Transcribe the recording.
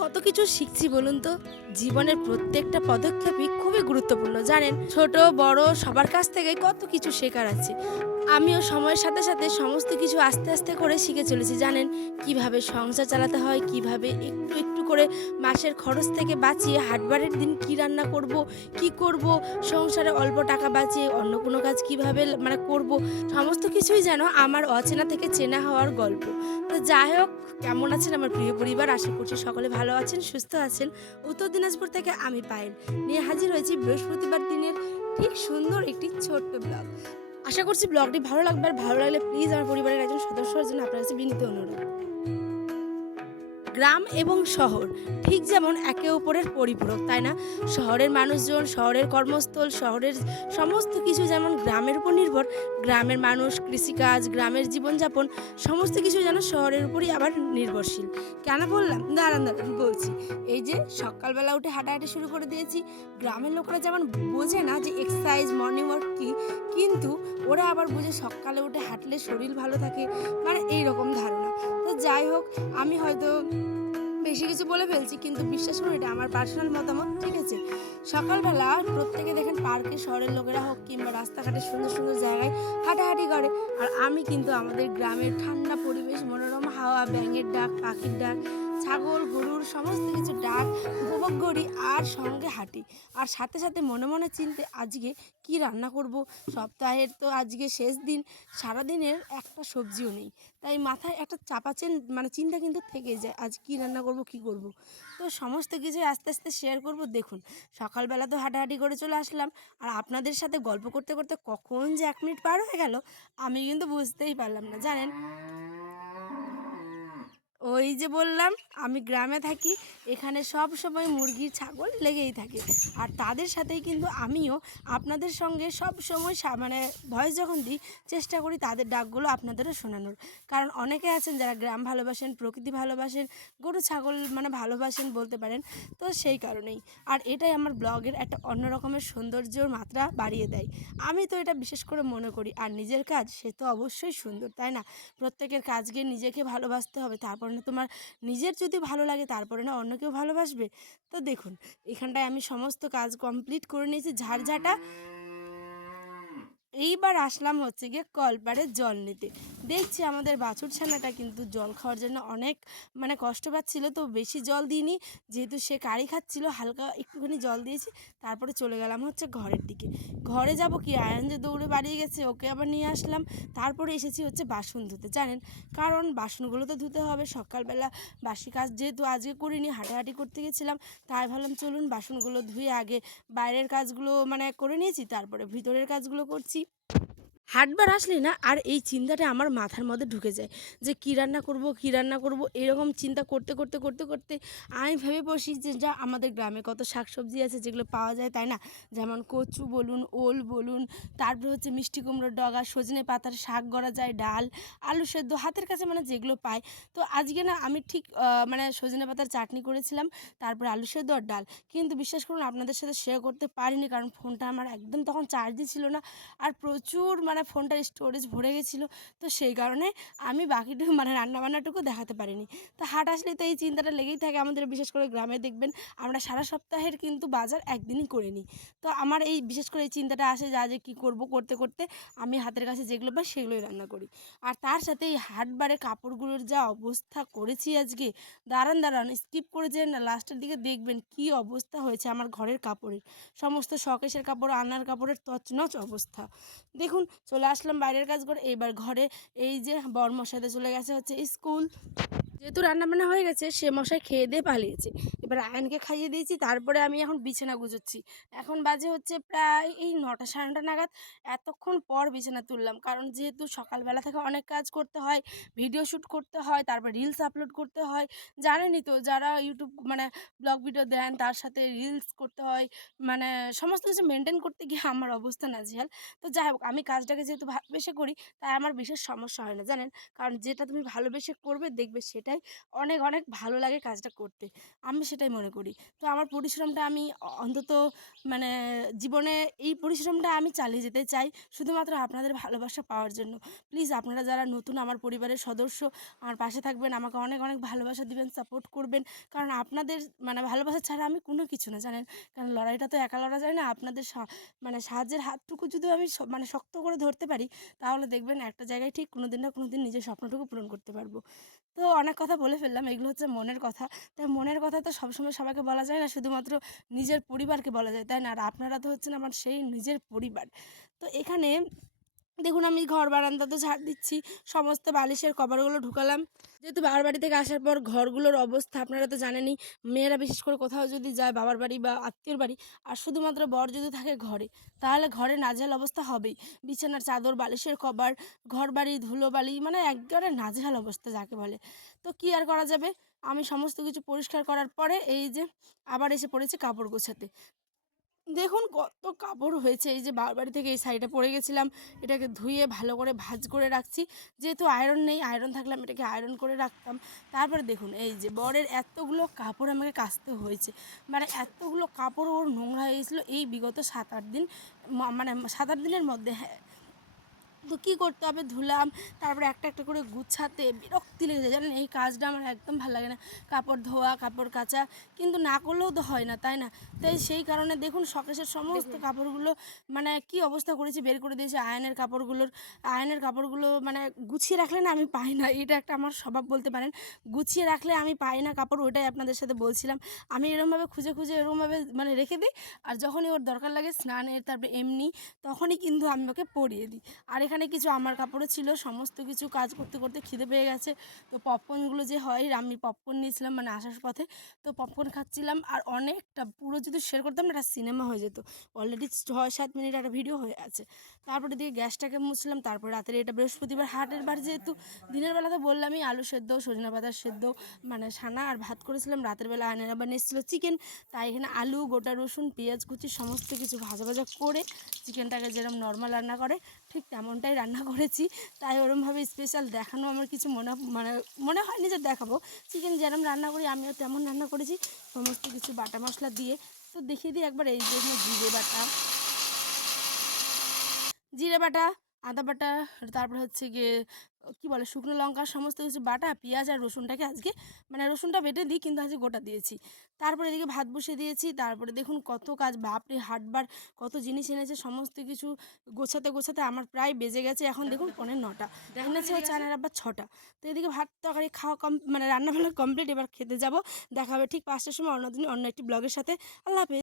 কত কিছু শিখছি বলুন তো? জীবনের প্রত্যেকটা পদক্ষেপই খুবই গুরুত্বপূর্ণ, জানেন? ছোট, বড়, সবার কাছ থেকে কত কিছু শেখার আছে। আমিও সময়ের সাথে সাথে সমস্ত কিছু আস্তে আস্তে করে শিখে চলেছি, জানেন? কীভাবে সংসার চালাতে হয়, কীভাবে একটু একটু করে মাসের খরচ থেকে বাঁচিয়ে হাটবারের দিন কি রান্না করব, কি করব, সংসারে অল্প টাকা বাঁচিয়ে অন্য কোনো কাজ কীভাবে মানে করব, সমস্ত কিছুই যেন আমার অচেনা থেকে চেনা হওয়ার গল্প। তো যাই হোক, কেমন আছেন আমার প্রিয় পরিবার? আশা করছি সকলে ভালো আছেন, সুস্থ আছেন। উত্তর দিনাজপুর থেকে আমি পায়েল। নিয়ে হাজির হয়েছি বৃহস্পতিবার দিনের ঠিক সুন্দর একটি ছোট্ট ব্লগ। আশা করছি ব্লগটি ভালো লাগবে। আর ভালো লাগলে প্লিজ আমার পরিবারের একজন সদস্যর জন্য আপনার কাছে বিনীত অনুরোধ। গ্রাম এবং শহর। ঠিক যেমন একে অপরের পরিপূরক, তাই না? শহরের মানুষজন, শহরের কর্মস্থল, শহরের সমস্ত কিছু যেমন গ্রামের উপর নির্ভর, গ্রামের মানুষ, কৃষিকাজ, গ্রামের জীবনযাপন, সমস্ত কিছু যেন শহরের উপরই আবার নির্ভরশীল। কেন বললাম? দাঁড়ান দাঁড়ান, বলছি। এই যে সকালবেলা উঠে হাঁটাহাঁটি শুরু করে দিয়েছি। গ্রামের লোকেরা যেমন বোঝে না যে এক্সারসাইজ মর্নিং ওয়াক কী, কিন্তু ওরা আবার বুঝে সকালে উঠে হাঁটলে শরীর ভালো থাকে। মানে এই রকম ধারণা। তো যাই হোক, আমি হয়তো বেশি কিছু বলে ফেলছি, কিন্তু বিশ্বাস করুন এটা আমার পার্সোনাল মতামত, ঠিক আছে? সকালবেলা প্রত্যেকে দেখেন পার্কে শহরের লোকেরা হোক কিংবা রাস্তাঘাটে সুন্দর সুন্দর জায়গায় হাঁটাহাঁটি করে। আর আমি কিন্তু আমাদের গ্রামের ঠান্ডা পরিবেশ, মনোরম হাওয়া, ব্যাঙের ডাক, পাখির ডাক ছাগল, গরুর সমস্ত কিছু ডাক, উপভোগ করি আর সঙ্গে হাঁটি। আর সাথে সাথে মনে মনে চিনতে আজকে কি রান্না করব? সপ্তাহের তো আজকে শেষ দিন, সারাদিনের একটা সবজিও নেই। তাই মাথায় একটা চাপা চেন মানে চিন্তা কিন্তু থেকেই যায়, আজ কি রান্না করব, কি করব? তো সমস্ত কিছু আস্তে আস্তে শেয়ার করব, দেখুন। সকালবেলা তো হাঁটাহাঁটি করে চলে আসলাম, আর আপনাদের সাথে গল্প করতে করতে কখন যে এক মিনিট পার হয়ে গেল, আমি কিন্তু বুঝতেই পারলাম না, জানেন? ওই যে বললাম, আমি গ্রামে থাকি, এখানে সব সময় মুরগি ছাগল লেগেই থাকে। আর তাদের সাথেই কিন্তু আমিও আপনাদের সঙ্গে সব সময় মানে ভয়েস যখন দিই, চেষ্টা করি তাদের ডাকগুলো আপনাদেরও শোনানোর। কারণ অনেকে আছেন যারা গ্রাম ভালোবাসেন, প্রকৃতি ভালোবাসেন, গরু, ছাগল মানে ভালোবাসেন বলতে পারেন, তো সেই কারণেই। আর এটাই আমার ব্লগের একটা অন্য রকমের সৌন্দর্যর মাত্রা বাড়িয়ে দেয়। আমি তো এটা বিশেষ করে মনে করি, আর নিজের কাজ সে তো অবশ্যই সুন্দর, তাই না? প্রত্যেকের কাজকে নিজেকে ভালোবাসতে হবে, তারপর না তোমার নিজের যদি ভালো লাগে তারপরে না অন্য কেউ ভালোবাসবে। তো দেখুন, এখানটায় আমি সমস্ত কাজ কমপ্লিট করে নিয়েছি। ঝাড়ঝাটা এইবার আসলাম হচ্ছে গিয়ে কলপাড়ে জল নিতে। দেখছি আমাদের বাছুর ছানাটা কিন্তু জল খাওয়ার জন্য অনেক মানে কষ্ট পাচ্ছিল তো বেশি জল দিইনি। যেহেতু সে কারি খাচ্ছিল, হালকা একটুখানি জল দিয়েছি, তারপরে চলে গেলাম হচ্ছে ঘরের দিকে। ঘরে যাব কি, আয়ন যে দৌড়ে বাড়িয়ে গেছে, ওকে আবার নিয়ে আসলাম। তারপরে এসেছি হচ্ছে বাসন ধুতে, জানেন? কারণ বাসনগুলো তো ধুতে হবে, সকালবেলা বাসি কাজ যেহেতু আজকে করিনি, হাঁটাহাঁটি করতে গেছিলাম, তাই ভাবলাম চলুন বাসনগুলো ধুয়ে আগে বাইরের কাজগুলো মানে করে নিয়েছি, তারপরে ভিতরের কাজগুলো করছি। Tschüssi. হাটবার আসলে না আর এই চিন্তাটা আমার মাথার মধ্যে ঢুকে যায় যে কী রান্না করব, কী রান্না করব, এরকম চিন্তা করতে করতে করতে করতে আমি ভেবে বসি যে যা আমাদের গ্রামে কত শাকসবজি আছে যেগুলো পাওয়া যায়, তাই না? যেমন কচু বলুন, ওল বলুন, তারপরে হচ্ছে মিষ্টি কুমড়োর ডগা, সজনে পাতার শাক গড়া যায়, ডাল, আলু সেদ্ধ, হাতের কাছে মানে যেগুলো পাই। তো আজকে না আমি ঠিক মানে সজনে পাতার চাটনি করেছিলাম, তারপরে আলু সেদ্ধ আর ডাল। কিন্তু বিশ্বাস করুন আপনাদের সাথে শেয়ার করতে পারিনি, কারণ ফোনটা আমার একদম তখন চার্জই ছিল না। আর প্রচুর মানে ফোনটার স্টোরেজ ভরে গেছিল, তো সেই কারণে আমি বাকিটুকু মানে রান্নাবান্নাটুকু দেখাতে পারিনি। তো হাট আসলে তো এই চিন্তাটা লেগেই থাকে আমাদের, বিশেষ করে গ্রামে দেখবেন আমরা সারা সপ্তাহের কিন্তু বাজার একদিনই করে নিই। তো আমার এই বিশেষ করে এই চিন্তাটা আসে যা যে কী করব করতে করতে আমি হাতের কাছে যেগুলো পাই সেগুলোই রান্না করি। আর তার সাথে এই হাটবারে কাপড়গুলোর যা অবস্থা করেছি আজকে, দাঁড়ান দাঁড়ান স্কিপ করে যে না লাস্টের দিকে দেখবেন কি অবস্থা হয়েছে আমার ঘরের কাপড়ের। সমস্ত শকেশের কাপড়, আনার কাপড়ের তছনছ অবস্থা। দেখুন চলে আসলাম বাইরের কাজ করে। এইবার ঘরে এই যে বর বরমশাইতে চলে গেছে হচ্ছে স্কুল। যেহেতু রান্নাবান্না হয়ে গেছে, সে মশাই খেয়ে দিয়ে পালিয়েছে। এবার আয়নকে খাইয়ে দিয়েছি, তারপরে আমি এখন বিছানা গুজোচ্ছি। এখন বাজে হচ্ছে প্রায় এই নটা সাড়ে নটা নাগাদ। এতক্ষণ পর বিছানা তুললাম, কারণ যেহেতু সকালবেলা থেকে অনেক কাজ করতে হয়, ভিডিও শ্যুট করতে হয়, তারপর রিলস আপলোড করতে হয়, জানেনই তো, যারা ইউটিউব মানে ব্লগ ভিডিও দেন, তার সাথে রিলস করতে হয় মানে সমস্ত কিছু মেনটেন করতে গিয়ে আমার অবস্থা নাজেহাল। তো যাই হোক, আমি কাজটা কাজটাকে যেহেতু ভালোবেসে করি, তাই আমার বিশেষ সমস্যা হয় না, জানেন? কারণ যেটা তুমি ভালোবেসে করবে, দেখবে সেটাই অনেক অনেক ভালো লাগে কাজটা করতে। আমি সেটাই মনে করি। তো আমার পরিশ্রমটা আমি অন্তত মানে জীবনে এই পরিশ্রমটা আমি চালিয়ে যেতে চাই, শুধুমাত্র আপনাদের ভালোবাসা পাওয়ার জন্য। প্লিজ আপনারা যারা নতুন, আমার পরিবারের সদস্য, আমার পাশে থাকবেন, আমাকে অনেক অনেক ভালোবাসা দিবেন, সাপোর্ট করবেন। কারণ আপনাদের মানে ভালোবাসা ছাড়া আমি কোনো কিছু না, জানেন? কারণ লড়াইটা তো একা লড়া যায় না, আপনাদের মানে সাহায্যের হাতটুকু যদি আমি মানে শক্ত করে ধরতে পারি, তাহলে দেখবেন একটা জায়গায় ঠিক কোনো দিন না কোনো দিন নিজের স্বপ্নটুকু পূরণ করতে পারব। তো অনেক কথা বলে ফেললাম, এগুলো হচ্ছে মনের কথা। তাই মনের কথা তো সবসময় সবাইকে বলা যায় না, শুধুমাত্র নিজের পরিবারকে বলা যায়, তাই না? আর আপনারা তো হচ্ছেন আমার সেই নিজের পরিবার। তো এখানে দেখুন, আমি ঘর বারান্দা তো ঝাড় দিচ্ছি, সমস্ত বালিশের কভারগুলো ঢুকালাম। যেহেতু বাবার বাড়ি থেকে আসার পর ঘরগুলোর অবস্থা আপনারা তো জানেনই, মেয়েরা বিশেষ করে কোথাও যদি যায় বাবার বাড়ি বা আত্মীয়র বাড়ি, আর শুধুমাত্র বর যদি থাকে ঘরে, তাহলে ঘরে নাজেহাল অবস্থা হবেই। বিছানার চাদর, বালিশের কভার ঘর বাড়ি ধুলোবালি মানে একবারে নাজেহাল অবস্থা যাকে বলে। তো কি আর করা যাবে? আমি সমস্ত কিছু পরিষ্কার করার পরে এই যে আবার এসে পড়েছি কাপড় গোছাতে। দেখুন কত কাপড় হয়েছে। এই যে বাবার বাড়ি থেকে এই শাড়িটা পরে গেছিলাম, এটাকে ধুয়ে ভালো করে ভাজ করে রাখছি। যেহেতু আয়রন নেই আয়রন থাকলাম এটাকে আয়রন করে রাখতাম। তারপরে দেখুন, এই যে বরের এতগুলো কাপড় আমাকে কাচতে হয়েছে। মানে এতগুলো কাপড় ওর নোংরা হয়ে গেছিল এই বিগত সাত আট দিন মানে সাত আট দিনের মধ্যে হ্যাঁ। তো কী করতে হবে? ধুলাম তারপরে একটা একটা করে গুছাতে বিরক্তি লেগে যায়। জানেন এই কাজটা আমার একদম ভালো লাগে না। কাপড় ধোয়া কাপড় কাচা কিন্তু না করলেও তো হয় না তাই না? তাই সেই কারণে দেখুন শখেসের সমস্ত কাপড়গুলো মানে কি অবস্থা করেছি বের করে দিয়েছি আয়নের কাপড়গুলোর আয়নের কাপড়গুলো মানে গুছিয়ে রাখলে না আমি পাই না। এটা একটা আমার স্বভাব বলতে পারেন। গুছিয়ে রাখলে আমি পাই না কাপড় ওইটাই আপনাদের সাথে বলছিলাম। আমি এরমভাবে খুঁজে খুঁজে এরমভাবে মানে রেখে দিই আর যখনই ওর দরকার লাগে স্নানের তারপরে এমনি তখনই কিন্তু আমি ওকে পরিয়ে দিই। আর এখানে কিছু আমার কাপড়ও ছিল, সমস্ত কিছু কাজ করতে করতে খিদে পেয়ে গেছে। তো পপকর্নগুলো যে হয়, আমি পপকর্ন নিয়েছিলাম মানে আসার পথে। তো পপকর্ন খাচ্ছিলাম আর অনেকটা, পুরো যদি শেয়ার করতাম না একটা সিনেমা হয়ে যেত। অলরেডি ছয়, সাত মিনিট একটা ভিডিও হয়ে আছে। তারপরে দিয়ে গ্যাসটাকে মুছলাম, তারপরে রাতের এটা বৃহস্পতিবার, হাটের বার যেহেতু, দিনের বেলা তো বললামই আলু সেদ্ধ, সজনা পাতার সেদ্ধ মানে সানা আর ভাত করেছিলাম। রাতের বেলা আয়নের এসেছিল চিকেন তাই এখানে আলু, গোটা রসুন, পেঁয়াজ কুচি, সমস্ত কিছু ভাজা ভাজা করে চিকেনটাকে যেরকম নর্মাল রান্না করে, ঠিক তেমনটাই রান্না করেছি, তাই ওরমভাবে স্পেশাল দেখানো আমার কিছু মনে মানে মনে হয়নি যে দেখাবো। চিকেন যেরম রান্না করি, আমিও তেমন রান্না করেছি। সমস্ত কিছু বাটা মশলা দিয়ে। তো দেখিয়ে দিই একবার এই জন্য জিরে বাটা। জিরে বাটা, আদা বাটা, তারপর হচ্ছে গিয়ে কী বলে শুকনো লঙ্কার সমস্ত কিছু বাটা পেঁয়াজ আর রসুনটাকে আজকে মানে রসুনটা বেটে দিই কিন্তু আজকে গোটা দিয়েছি। তারপরে এদিকে ভাত বসিয়ে দিয়েছি তারপরে দেখুন কত কাজ বাপরে হাটবার কত জিনিস এনেছে সমস্ত কিছু গোছাতে গোছাতে আমার প্রায় বেজে গেছে এখন দেখুন পনেরো নটা। এনেছে হচ্ছে আনার আবার ছটা। তো এদিকে ভাত তরকারি খাওয়া কম মানে রান্নাবান্না কমপ্লিট এবার খেতে যাব দেখা হবে ঠিক পাঁচটার সময় অন্য দিন অন্য একটি ব্লগের সাথে। আল্লাহ হাফেজ।